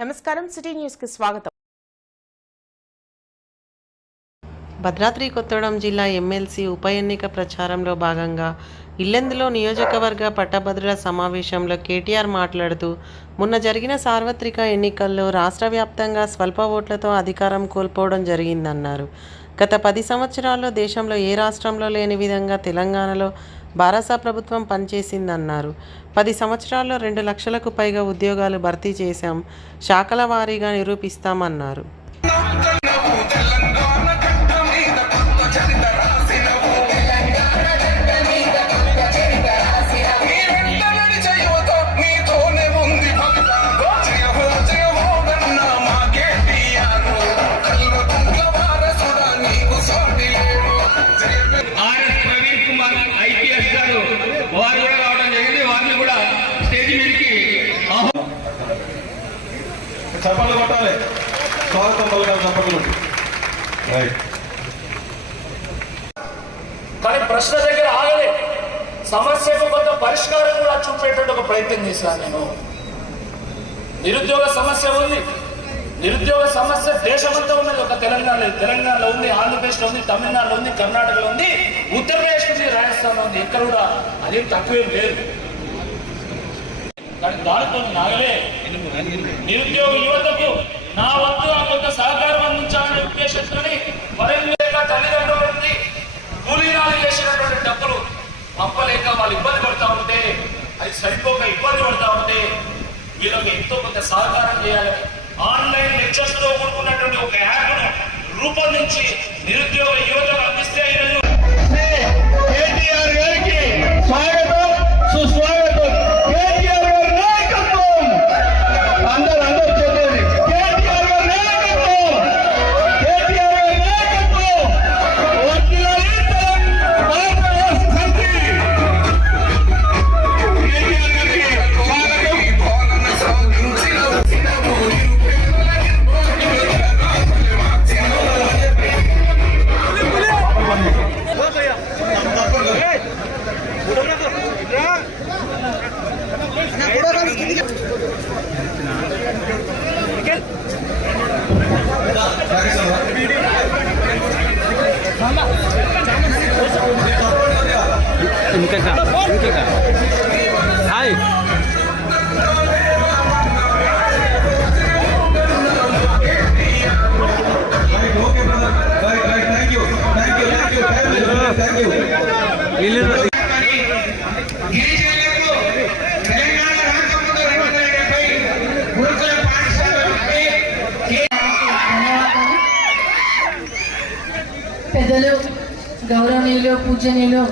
నమస్కారం సిటీ న్యూస్కి స్వాగతం. భద్రాద్రి కొత్తగూడెం జిల్లా ఎమ్మెల్సీ ఉప ఎన్నిక ప్రచారంలో భాగంగా ఇల్లెందులో నియోజకవర్గ పట్టభద్రుల సమావేశంలో కేటీఆర్ మాట్లాడుతూ మొన్న జరిగిన సార్వత్రిక ఎన్నికల్లో రాష్ట్ర వ్యాప్తంగా స్వల్ప ఓట్లతో అధికారం కోల్పోవడం జరిగిందన్నారు. గత పది సంవత్సరాల్లో దేశంలో ఏ రాష్ట్రంలో లేని విధంగా తెలంగాణలో భారత ప్రభుత్వం పనిచేసిందన్నారు. పది సంవత్సరాల్లో రెండు లక్షలకు పైగా ఉద్యోగాలు భర్తీ చేశాం. శాఖల వారీగా నిరూపిస్తామన్నారు. తప్పకుండా. రైట్ కానీ ప్రశ్న దగ్గర ఆగలే. సమస్యకు కొంత పరిష్కారం కూడా చూపేటువంటి ఒక ప్రయత్నం చేశాను నేను. నిరుద్యోగ సమస్య ఉంది. నిరుద్యోగ సమస్య దేశమంతా ఉన్నది. ఒక తెలంగాణ తెలంగాణలో ఉంది ఆంధ్రప్రదేశ్లో ఉంది తమిళనాడులో ఉంది కర్ణాటకలో ఉంది ఉత్తరప్రదేశ్ ఉంది రాజస్థాన్లో ఉంది. ఎక్కడ కూడా అదేం తక్కువేం లేదు. కానీ దానితో నాగలే నిరుద్యోగ యువతకు నా వద్ద కొంత సహకారం అందించాలనే ఉద్దేశంతోని లేక తల్లిదండ్రుల నుండి కూలీనాలు చేసినటువంటి డబ్బులు పంపలేక వాళ్ళు ఇబ్బంది పడతా ఉంటే అది సరిపోక ఇబ్బంది పడతా ఉంటే వీళ్ళకి ఎంతో కొంత సహకారం చేయాలని ఆన్లైన్ లెక్చర్స్తో కూడుకున్నటువంటి ఒక యాప్ను రూపొందించి నిరుద్యోగ యువతకు అందిస్తే డెబ్బై గురుకుల హాయ్. ఉంటే పెద్దలు గౌరవనీయులు పూజనీయులు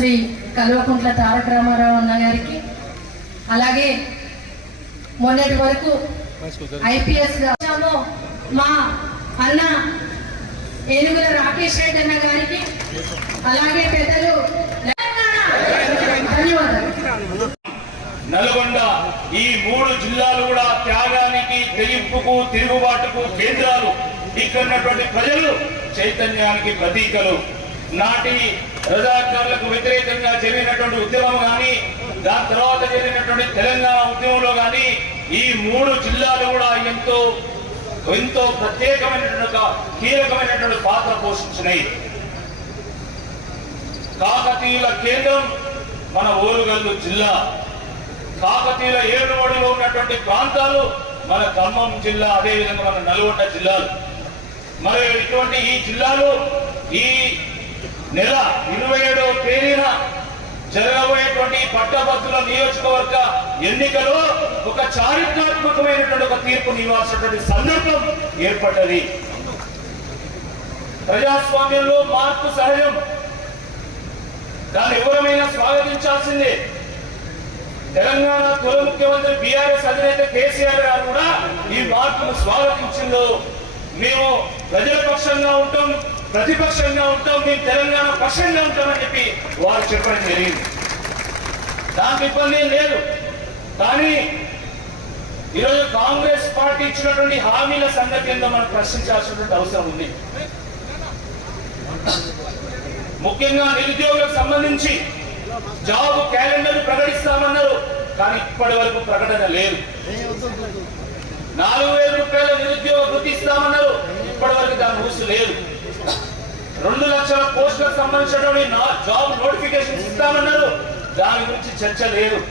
శ్రీ కల్వకుంట్ల తారక రామారావు అన్న గారికి అలాగే మొన్నటి వరకు ఐపీఎస్ మా అన్న ఏనుగుల రాకేష్ రెడ్డి అన్న గారికి అలాగే పెద్దలు నల్గొండ ఈ మూడు జిల్లాలు కూడా త్యాగానికి తెగింపుకు తిరుగుబాటుకు కేంద్రాలు. ఇక్కడ ఉన్నటువంటి ప్రజలు చైతన్యానికి ప్రతీకలు. నాటి రజాకారులకు వ్యతిరేకంగా జరిగినటువంటి ఉద్యమం కానీ దాని తర్వాత జరిగినటువంటి తెలంగాణ ఉద్యమంలో కానీ ఈ మూడు జిల్లాలు కూడా ఎంతో ఎంతో ప్రత్యేకమైనటువంటి కీలకమైనటువంటి పాత్ర పోషించినాయి. కాకతీయుల కేంద్రం మన ఓరుగల్లు జిల్లా. కాకతీయుల ఏడుబడిలో ఉన్నటువంటి ప్రాంతాలు మన ఖమ్మం జిల్లా అదేవిధంగా మన నల్గొండ జిల్లాలు. మరి ఇటువంటి ఈ జిల్లాలు ఈ నెల ఇరవై ఏడవ తేదీన జరగబోయేటువంటి పట్టభద్రుల నియోజకవర్గ ఎన్నికలో ఒక చారిత్రాత్మకమైనటువంటి ఒక తీర్పు నివాల్సినటువంటి సందర్భం ఏర్పడ్డది. ప్రజాస్వామ్యంలో మార్పు సహజం. దాన్ని ఎవరమైనా స్వాగతించాల్సిందే. తెలంగాణ తొలి ముఖ్యమంత్రి బీఆర్ఎస్ అధినేత కేసీఆర్ గారు కూడా ఈ మార్పును స్వాగతించిందో మేము ప్రజల పక్షంగా ఉంటాం. ప్రతిపక్షంగా ఉంటాం మేము తెలంగాణ పక్షంగా ఉంటామని చెప్పి వారు చెప్పడం జరిగింది. దానికి ఇబ్బంది ఏం లేదు. కానీ ఈరోజు కాంగ్రెస్ పార్టీ ఇచ్చినటువంటి హామీల సంగతి ఏందో మనం ప్రశ్నించాల్సినటువంటి అవసరం ఉంది. ముఖ్యంగా నిరుద్యోగులకు సంబంధించి జాబ్ క్యాలెండర్ ప్రకటిస్తామన్నారు కానీ ఇప్పటి వరకు ప్రకటన లేదు. నాలుగు వేల రూపాయల నిరుద్యోగ గుర్తిస్తామన్నారు ఇప్పటి వరకు దాని ఊసు లేదు. రెండు లక్షల పోస్టులకు సంబంధించినటువంటి నా- జాబ్ నోటిఫికేషన్ ఇస్తామన్నారు. దాని గురించి చర్చ లేదు.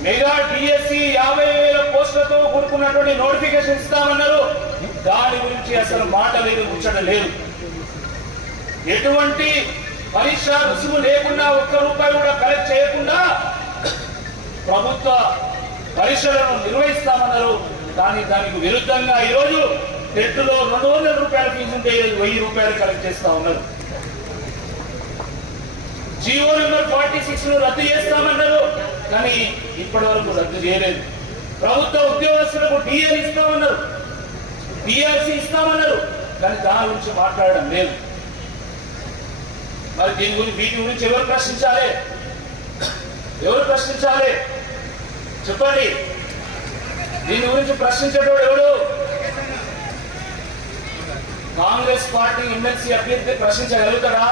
మెగా డిఎస్సి యాభై వేల పోస్టులతో కూడుకున్నటువంటి నోటిఫికేషన్ ఇస్తామన్నారు. దాని గురించి అసలు మాట లేదు ముచ్చట లేదు. ఎటువంటి పరీక్ష రుసుము లేకుండా ఒక్క రూపాయి కూడా కలెక్ట్ చేయకుండా ప్రభుత్వ పరీక్షలను నిర్వహిస్తామన్నారు. కానీ దానికి విరుద్ధంగా ఈరోజు టెట్లో రెండు వందల రూపాయల ఫీజు ఉంటే వెయ్యి రూపాయలు కలెక్ట్ చేస్తా ఉన్నారు. జియో నెంబర్ ఫార్టీ సిక్స్ను రద్దు చేస్తామన్నారు కానీ ఇప్పటి వరకు రద్దు చేయలేదు. ప్రభుత్వ ఉద్యోగస్తులకు డిఎల్ ఇస్తామన్నారు. డిఎల్సి ఇస్తామన్నారు కానీ దాని గురించి మాట్లాడడం లేదు. మరి దీని గురించి వీటి గురించి ఎవరు ప్రశ్నించాలి? ఎవరు ప్రశ్నించాలి? చెప్పండి. దీని గురించి ప్రశ్నించేటోడు ఎవడు? కాంగ్రెస్ పార్టీ ఎమ్మెల్సీ అభ్యర్థి ప్రశ్నించగలుగుతారా?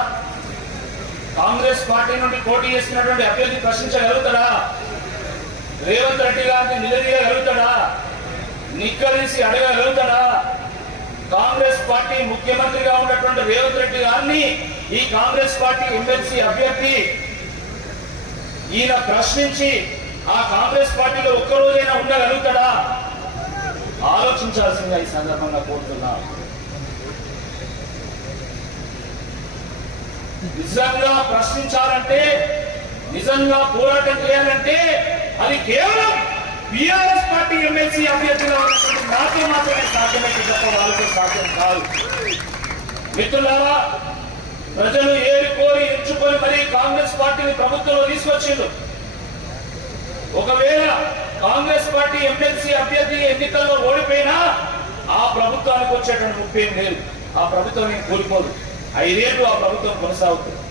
కాంగ్రెస్ పార్టీ నుండి పోటీ చేస్తున్నటువంటి అభ్యర్థి ప్రశ్నించగలుగుతారా? రేవంత్ రెడ్డి గారిని నిలదీయగలుగుతాడా? నిక్కదీసి అడగగలుగుతాడా? కాంగ్రెస్ పార్టీ ముఖ్యమంత్రిగా ఉన్నటువంటి రేవంత్ రెడ్డి గారిని ఈ కాంగ్రెస్ పార్టీ ఎమ్మెల్సీ అభ్యర్థి ఈయన ప్రశ్నించి ఆ కాంగ్రెస్ పార్టీలో ఒక్కరోజైనా ఉండగలుగుతాడా? ఆలోచించాల్సిందిగా ఈ సందర్భంగా కోరుతున్నా. నిజంగా ప్రశ్నించాలంటే నిజంగా పోరాటం చేయాలంటే అది కేవలం బీఆర్ఎస్ పార్టీ ఎమ్మెల్సీ అభ్యర్థిగా ఉన్నటువంటి నాకే మాత్రమే సాధ్యమైతే తప్ప వాళ్ళకి సాధ్యం కాదు. మిత్రులారా ప్రజలు ఏరి కోరి ఎంచుకొని మరి కాంగ్రెస్ పార్టీని ప్రభుత్వంలో తీసుకొచ్చిండు ఒకవేళ కాంగ్రెస్ పార్టీ ఎమ్మెల్సీ అభ్యర్థి ఎన్నికల్లో ఓడిపోయినా ఆ ప్రభుత్వానికి వచ్చేటువంటి ముప్పేం లేదు. ఆ ప్రభుత్వం ఏం కోల్పోదు. ఐదేళ్ళు ఆ ప్రభుత్వం కొనసాగుతుంది.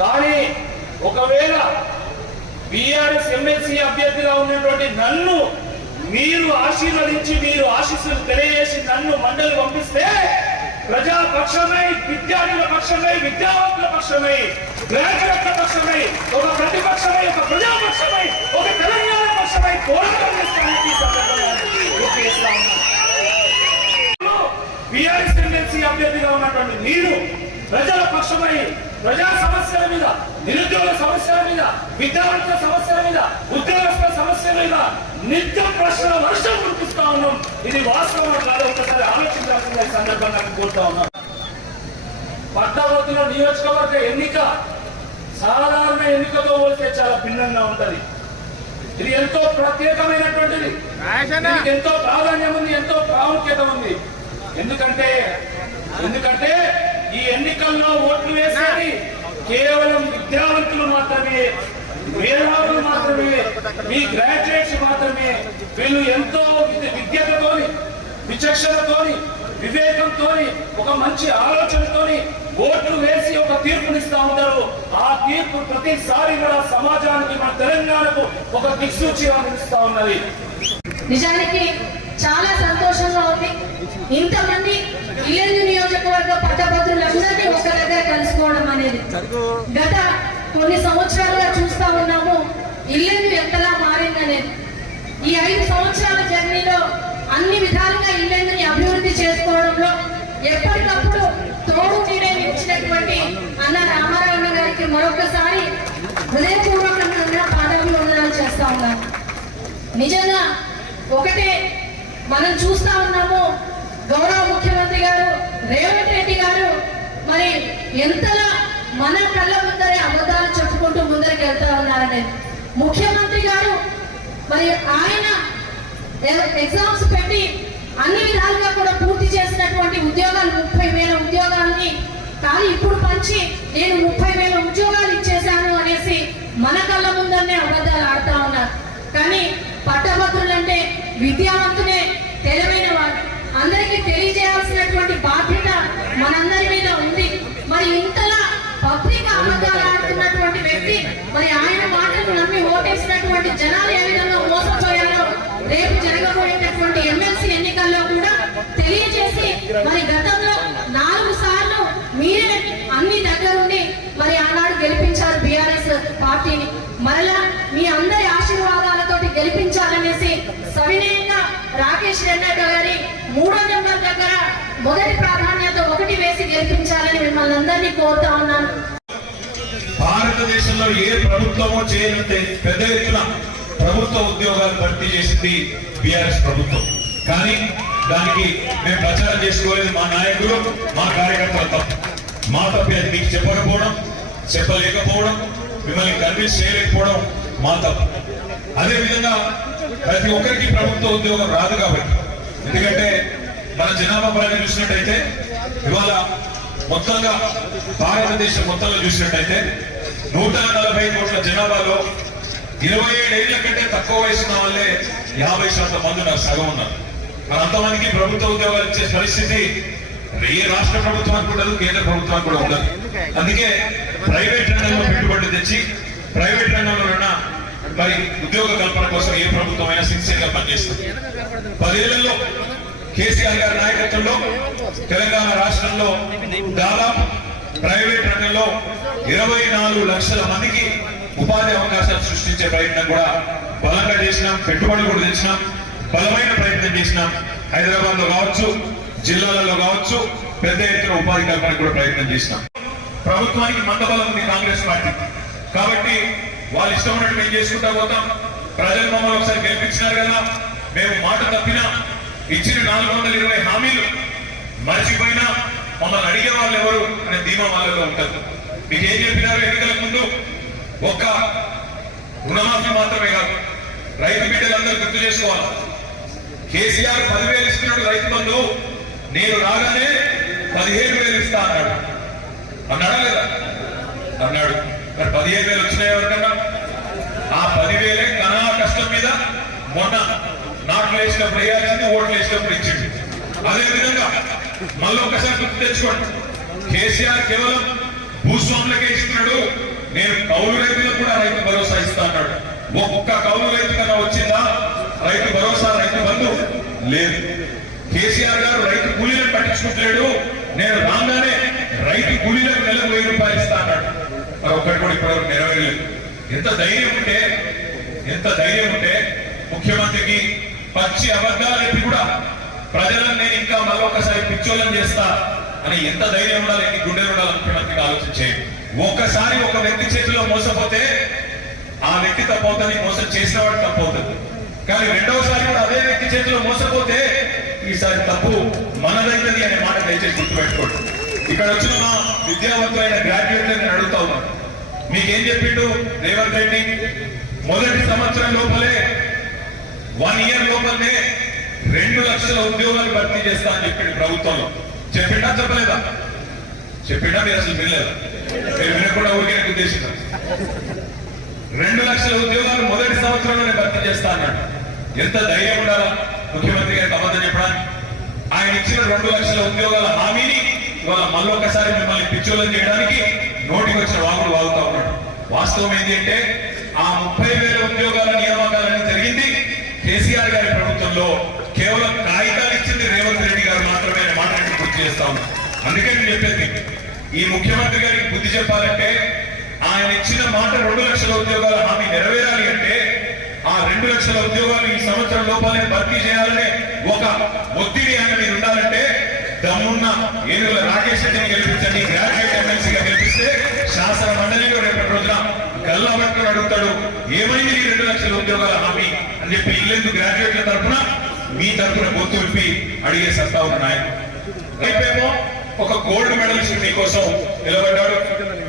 కానీ ఒకవేళ బీఆర్ఎస్ ఎమ్మెల్సీ అభ్యర్థిగా ఉన్నటువంటి నన్ను మీరు ఆశీర్వదించి మీరు ఆశీస్సులు తెలియజేసి నన్ను మండలి పంపిస్తే ప్రజాపక్షమై విద్యార్థుల పక్షమై విద్యావంతుల పక్షమై గ్రాడ్యుయేట్ల పక్షమై ఒక ప్రతిపక్షమై ఒక ప్రజాపక్షమై ఒక తెలంగాణ పక్షమై పోరాటం చేస్తానని ఈ సందర్భంగా గుర్తు చేస్తా ఉన్నాను. బీఆర్ఎస్ ఎమ్మెల్సీ అభ్యర్థిగా ఉన్నటువంటి నేను ప్రజల పక్షమై ప్రజా సమస్యల మీద నిరుద్యోగ సమస్యల మీద విద్యార్థుల సమస్యల మీద ఉద్యోగస్తుల సమస్యల మీద నిత్యం ప్రశ్నల వర్షం కురిపిస్తా ఉన్నాం. ఇది వాస్తవం కాదు ఒకసారి ఆలోచించాల్సిందిగా ఈ సందర్భంగా కోరుతా ఉన్నాం. పట్టభద్రుల నియోజకవర్గ ఎన్నిక సాధారణ ఎన్నికతో పోలిస్తే చాలా భిన్నంగా ఉంటది. ఇది ఎంతో ప్రత్యేకమైనటువంటిది. ఎంతో ప్రాధాన్యం ఉంది ఎంతో ప్రాముఖ్యత ఉంది. ఎందుకంటే ఎందుకంటే ఈ ఎన్నికల్లో ఓట్లు వేసేది కేవలం విద్యావంతులు మాత్రమే మేధావులు మాత్రమే మీ గ్రాడ్యుయేట్స్ మాత్రమే. వీళ్ళు ఎంతో విద్య- విద్యతతోని విచక్షణతోని వివేకంతోని ఒక మంచి ఆలోచనతోని ఓట్లు వేసి ఒక తీర్పునిస్తా ఉంటారు. ఆ తీర్పు ప్రతిసారి కూడా సమాజానికి మన తెలంగాణకు ఒక దిక్సూచిగా నిలుస్తా ఉన్నది. నిజానికి చాలా సంతోషంగా ఉంది. ఇంతమంది ఇల్లెందు నియోజకవర్గ పట్టభద్రులందరినీ ఒక దగ్గర కలుసుకోవడం అనేది. గత కొన్ని సంవత్సరాలుగా చూస్తా ఉన్నాము ఇల్లెందు ఎంతలా మారిందనేది ఈ ఐదు సంవత్సరాల జర్నీలో అన్ని విధాలుగా ఇల్లెందుని అభివృద్ధి చేసుకోవడంలో ఎప్పటికప్పుడు తోడు నీడే నిలిచినటువంటి అన్న రామారావు అన్న గారికి మరొకసారి హృదయపూర్వకంగా పాదాలు వందనాలు చేస్తా ఉన్నాను నిజంగా ఒకటే మనం చూస్తా ఉన్నాము. గౌరవ ముఖ్యమంత్రి గారు రేవంత్ రెడ్డి గారు మరి ఎంతలా మన కళ్ళ ముందరే అబద్ధాలు చెప్పుకుంటూ ముందరికి వెళ్తా ఉన్నారని ముఖ్యమంత్రి గారు మరి ఆయన ఎగ్జామ్స్ పెట్టి అన్ని విధాలుగా కూడా పూర్తి చేసినటువంటి ఉద్యోగాలు ముప్పై వేల ఉద్యోగాలని కానీ ఇప్పుడు పంచి నేను ముప్పై వేల ఉద్యోగాలు ఇచ్చేశాను అనేసి మన కళ్ళ ముందరనే అబద్ధాలు ఆడుతా ఉన్నారు. కానీ పట్టభద్రులంటే విద్యావంతులు ఓటేసినటువంటి జనాలు ఏ విధంగా మోసపోయారో రేపు జరగబోయేటటువంటి ఎమ్మెల్సీ ఎన్నికల్లో కూడా తెలియజేసి మరి గతంలో నాలుగు సార్లు మీరే అన్ని దగ్గరుండి మరి ఆనాడు గెలిపించారు బిఆర్ఎస్ పార్టీని మరలా మీ అందరి ఆశీర్వాదాలతోటి గెలిపించాలనేసి సవినయంగా రాకేష్ రెడ్డి గారి మూడో నెంబర్ దగ్గర మొదటి ప్రాధాన్యత ఒకటి వేసి గెలిపించాలని మిమ్మల్ని అందరినీ కోరుతా ఉన్నాను. భారతదేశంలో ఏ ప్రభుత్వమో చేయనంటే పెద్ద ఎత్తున ప్రభుత్వ ఉద్యోగాలు భర్తీ చేసింది బీఆర్ఎస్ ప్రభుత్వం. కానీ దానికి మేము ప్రచారం చేసుకోలేదు మా నాయకులు మా కార్యకర్తల తప్పు. మా తప్పే అది మీకు చెప్పకపోవడం చెప్పలేకపోవడం మిమ్మల్ని కన్విన్స్ చేయలేకపోవడం మా తప్పు. అదే విధంగా ప్రతి ఒక్కరికి ప్రభుత్వ ఉద్యోగం రాదు కాబట్టి. ఎందుకంటే మన జనాభా పరంగా చూసినట్టయితే ఇవాళ మొత్తంగా భారతదేశం మొత్తంలో చూసినట్టయితే నూట నలభై కోట్ల జనాభాలో ఇరవై ఏడేళ్ళ కంటే తక్కువ వయసు ఉన్న వాళ్ళే యాభై శాతం మంది ఉన్నారు సగం ఉన్నారు. మరి అంతమందికి ప్రభుత్వ ఉద్యోగాలు ఇచ్చే పరిస్థితి ఏ రాష్ట్ర ప్రభుత్వానికి ఉండదు కేంద్ర ప్రభుత్వానికి కూడా ఉండదు. అందుకే ప్రైవేట్ రంగంలో పెట్టుబడి తెచ్చి ప్రైవేట్ రంగంలో ఉన్న మరి ఉద్యోగ కల్పన కోసం ఏ ప్రభుత్వం అయినా సిన్సియర్గా పనిచేస్తుంది. పదేళ్ళలో కేసీఆర్ గారి నాయకత్వంలో తెలంగాణ రాష్ట్రంలో దాదాపు ప్రైవేట్ రంగంలో ఇరవై నాలుగు లక్షల మందికి ఉపాధి అవకాశాలు సృష్టించే ప్రయత్నం కూడా బలంగా చేసినాం పెట్టుబడులు కూడా తెచ్చినాం బలమైన ప్రయత్నం చేసినాం. హైదరాబాద్లో కావచ్చు జిల్లాలలో కావచ్చు పెద్ద ఎత్తున ఉపాధి కల్పనకు కూడా ప్రయత్నం చేసినాం. ప్రభుత్వానికి మందబలం ఉంది కాంగ్రెస్ పార్టీ. కాబట్టి వాళ్ళు ఇష్టం ఉన్నట్టు మేము చేసుకుంటా పోతాం. ప్రజలు మమ్మల్ని ఒకసారి గెలిపించినారు కదా మేము మాట తప్పినా ఇచ్చిన నాలుగు వందల ఇరవై హామీలు మర్చిపోయినా మమ్మల్ని అడిగే వాళ్ళు ఎవరు అనే ధీమా వాళ్ళలో ఉంటుంది మీకు ఏం చెప్పినారు ఎన్నికల ముందు? ఒక్క రుణమాఫీ మాత్రమే కాదు రైతు బిడ్డలందరూ గుర్తు చేసుకోవాలి. కేసీఆర్ పదివేలు ఇస్తున్నాడు రైతు బంధు నేను రాగానే పదిహేను వేలు ఇస్తా అన్నాడు. అన్నాడా లేదా? అన్నాడు. మరి పదిహేను వేలు వచ్చినాయి ఎవరికన్నా? ఆ పదివేలే కనా కష్టం మీద మొన్న నాట్లు వేసినప్పుడు వేయాల్సింది ఓట్లు వేసినప్పుడు ఇచ్చింది అదే విధంగా మళ్ళీ ఒకసారి గుర్తు తెచ్చుకోండి. కేసీఆర్ కేవలం భూస్వాములకే ఇస్తున్నాడు నేను కౌలు రైతులకు కూడా రైతు భరోసా ఇస్తా అన్నాడు. ఒక్క కౌలు రైతు కన్నా వచ్చిందా? రైతు భరోసా రైతు బంధు లేదు. కేసీఆర్ గారు రైతు కూలీలను పట్టించుకుంటలేడు. నేను రాగానే రైతు కూలీలకు నెలకు వెయ్యి రూపాయలు ఇస్తా అన్నాడు. మరి ఒక్కటి కూడా ఇప్పటివరకు నెరవేరలేదు. ఎంత ధైర్యం ఉంటే ఎంత ధైర్యం ఉంటే ముఖ్యమంత్రికి పచ్చి అబద్ధాలు చెప్పి కూడా ప్రజలను నేను ఇంకా మరొకసారి ఒకసారి పిచ్చోళ్ళని చేస్తా అని ఎంత ధైర్యం ఉండాలి ఎన్ని గుండెలు ఉండాలి ముఖ్యమంత్రికి ఆలోచించే. ఒక్కసారి ఒక వ్యక్తి చేతిలో మోసపోతే ఆ వ్యక్తి తప్పవుతుంది మోసం చేసిన వాడు తప్పవుతుంది. కానీ రెండవసారి కూడా అదే వ్యక్తి చేతిలో మోసపోతే ఈసారి తప్పు మనదైనది అనే మాట దయచేసి గుర్తుపెట్టుకోండి. ఇక్కడ వచ్చిన మా విద్యావంతులైన గ్రాడ్యుయేట్ నేను అడుగుతా ఉన్నాను మీకేం చెప్పిండు రేవంత్ రెడ్డి? మొదటి సంవత్సరం లోపలే వన్ ఇయర్ లోపలనే రెండు లక్షల ఉద్యోగాలు భర్తీ చేస్తా అని చెప్పింది ప్రభుత్వంలో. చెప్పిండా చెప్పలేదా? చెప్పిండా మీరు అసలు వినలేదా? మీరు వినకుండా ఊరికే ఉద్దేశించారు రెండు లక్షల ఉద్యోగాలు మొదటి సంవత్సరంలోనే భర్తీ చేస్తా అన్నాడు. ఎంత ధైర్యం ఉండాలా ముఖ్యమంత్రి గారికి అబద్ధం చెప్పడానికి? ఆయన ఇచ్చిన రెండు లక్షల ఉద్యోగాల హామీని ఇవాళ మళ్ళొకసారి మిమ్మల్ని పిచ్చోళ్ళని చేయడానికి నోటికి వచ్చిన వాగులు వాగుతా ఉన్నాడు. వాస్తవం ఏంటి అంటే ఆ ముప్పై వేల ఉద్యోగాల నియామకాలన్నీ జరిగింది కేసీఆర్ గారి ప్రభుత్వంలో కేవలం కాగితాలు ఇచ్చింది రేవంత్ రెడ్డి గారు మాత్రమే అనే మాట నేను గుర్తు చేస్తా. అందుకే నేను చెప్పేది ఈ ముఖ్యమంత్రి గారికి బుద్ధి చెప్పాలంటే ఆయన ఇచ్చిన మాట రెండు లక్షల ఉద్యోగాల హామీ నెరవేరాలి అంటే ఆ రెండు లక్షల ఉద్యోగాలు ఈ సంవత్సరం లోపలే భర్తీ చేయాలనే ఒక ఒత్తిడి ఆయన మీరు ఉండాలంటే దమ్మున్న ఏనుగుల రాకేష్ రెడ్డిని గెలిపించండి గ్రాడ్యుయేట్ ఎమ్మెల్సీగా గెలిపిస్తే శాసన మండలిలో రేపటి రోజున గల్లా పట్టుకుని అడుగుతాడు ఏమైంది ఈ రెండు లక్షల ఉద్యోగాల హామీ? అని చెప్పి ఇల్లెందుకు గ్రాడ్యుయేట్ల తరఫున మీ తరఫున గుర్తు విప్పి అడిగే సత్తా ఉన్న నాయకుడు. రేపేమో ఒక గోల్డ్ మెడలిస్ట్ మీకోసం నిలబడ్డాడు.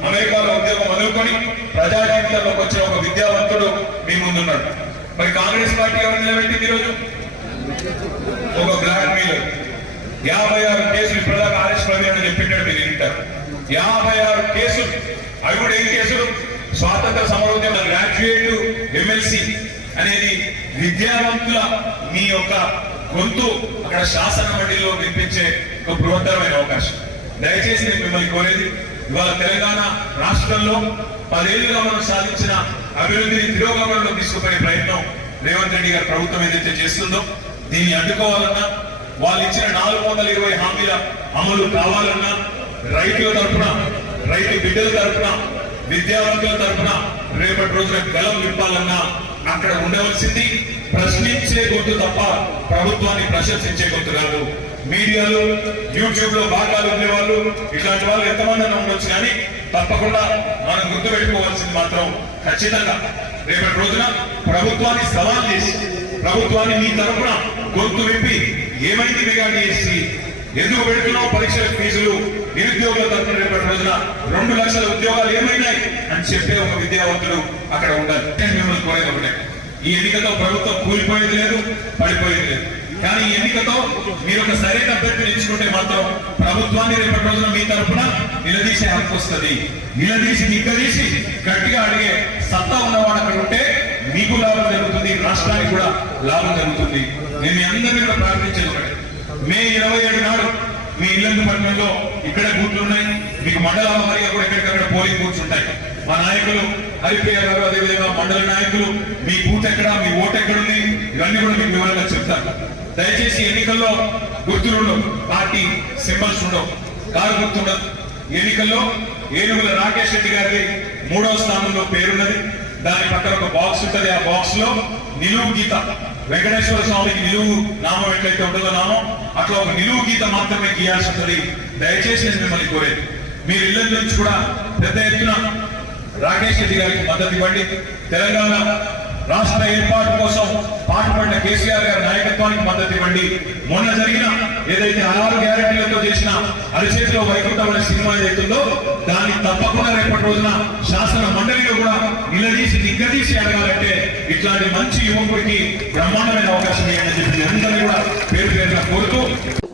అమెరికాలో ఉద్యోగం వదులుకొని ప్రజా జీవితంలోకి వచ్చిన ఒక విద్యావంతుడు మీ ముందున్నాడు. మరి కాంగ్రెస్ పార్టీ ఎవరు నిలబెట్టింది ఈరోజు? ఒక బ్లాక్ మీలర్. యాభై ఆరు కేసులు ఇప్పటిదాకా ఆర్ఎస్ ప్రవీణ్ అని చెప్పింటాడు మీరు వింటారు యాభై ఆరు కేసులు అవి కూడా ఏం కేసులు? స్వాతంత్ర సమరోద్యమ గ్రాడ్యుయేట్ ఎమ్మెల్సీ అనేది విద్యావంతుల మీ యొక్క గొంతు అక్కడ శాసన మండలిలో వినిపించే ఒక బృహత్తరమైన అవకాశం. దయచేసి నేను మిమ్మల్ని కోరేది ఇవాళ తెలంగాణ రాష్ట్రంలో పదేళ్ళుగా మనం సాధించిన అభివృద్ధిని తిరోగమనంలో తీసుకుపోయే ప్రయత్నం రేవంత్ రెడ్డి గారి ప్రభుత్వం ఏదైతే చేస్తుందో దీన్ని అడ్డుకోవాలన్నా వాళ్ళు ఇచ్చిన నాలుగు వందల ఇరవై హామీల అమలు కావాలన్నా రైతుల తరఫున రైతు బిడ్డల తరఫున విద్యావంతుల తరఫున రేపటి రోజున గలం నింపాలన్నా అక్కడ ఉండవలసింది ప్రశ్నించే గొంతు తప్ప ప్రభుత్వాన్ని ప్రశంసించే గొంతు కాదు. మీడియాలో యూట్యూబ్లో భాగాలు ఉండేవాళ్ళు ఇట్లాంటి వాళ్ళు ఎంతమంది ఉండొచ్చు కానీ తప్పకుండా మనం గుర్తు పెట్టుకోవాల్సింది మాత్రం ఖచ్చితంగా రేపటి రోజున ప్రభుత్వాన్ని సవాల్ చేసి ప్రభుత్వాన్ని మీ తరఫున గొంతు విప్పి ఏమైంది బిగాడి చేసి ఎందుకు పెడుతున్నావు పరీక్షల ఫీజులు? నిరుద్యోగుల తరఫున రేపటి రోజున రెండు లక్షల ఉద్యోగాలు ఏమైనాయి అని చెప్పే ఒక విద్యావంతుడు అక్కడ ఉండాలి. మిమ్మల్ని కోరేది ఒకటే. ఈ ఎన్నికతో ప్రభుత్వం కూలిపోయేది లేదు పడిపోయేది లేదు. కానీ ఈ ఎన్నికతో మీరు ఒక సరైన అభ్యర్థిని ఎంచుకుంటే మాత్రం ప్రభుత్వాన్ని రేపటి రోజున మీ తరఫున నిలదీసే హక్కు వస్తుంది. నిలదీసి నిగ్గదీసి గట్టిగా అడిగే సత్తా ఉన్నవాడు అక్కడ ఉంటే మీకు లాభం జరుగుతుంది రాష్ట్రానికి కూడా లాభం జరుగుతుంది. నేను అందరినీ కూడా ప్రార్థించేది ఒకటే. మే ఇరవై ఏడున మీ ఇల్లందు పట్టణంలో ఇక్కడ బూట్లు ఉన్నాయి మీకు మండల వారిగా కూడా ఎక్కడికక్కడ పోలింగ్ బూత్స్ ఉంటాయి. మా నాయకులు హరిప్రియ గారు అదేవిధంగా మండల నాయకులు మీ బూత్ ఎక్కడ మీ ఓటు ఎక్కడుంది ఇవన్నీ కూడా మీకు వివరంగా చెప్తారు. దయచేసి ఎన్నికల్లో గుర్తులుండవు పార్టీ సింబల్స్ ఉండవు. కారు గుర్తుండదు. ఎన్నికల్లో ఏనుగుల రాకేష్ రెడ్డి గారి మూడవ స్థానంలో పేరున్నది. దాని పక్కన ఒక బాక్స్ ఉంటది. ఆ బాక్స్లో నిలువు గీత. వెంకటేశ్వర స్వామికి నిలువు నామం ఎట్లయితే ఉంటుందో నామం అట్లా ఒక నిలువు గీత మాత్రమే గీయాల్సి ఉంటుంది దయచేసి నేను మిమ్మల్ని కోరేది మీరు ఇళ్ళ నుంచి కూడా పెద్ద ఎత్తున రాకేష్ రెడ్డి గారికి మద్దతు ఇవ్వండి. తెలంగాణ రాష్ట్ర ఏర్పాటు కోసం పాటుపడిన కేసీఆర్ గారి నాయకత్వానికి మద్దతు ఇవ్వండి. మొన్న జరిగిన ఏదైతే ఆరు గ్యారెంటీలతో చేసిన అరిచేతిలో వైకుంఠం అనే సినిమా ఏదైతుందో దాన్ని తప్పకుండా రేపటి రోజున శాసన మండలిలో కూడా నిలదీసి దిగ్గదీసి అడగాలంటే ఇట్లాంటి మంచి యువకుడికి బ్రహ్మాండమైన అవకాశం ఇవ్వండి చెప్పి అందరినీ కూడా పేరు పేరున కోరుతూ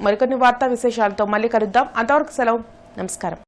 మరికొన్ని వార్తా విశేషాలతో మళ్ళీ కలుద్దాం. అంతవరకు సెలవు. నమస్కారం.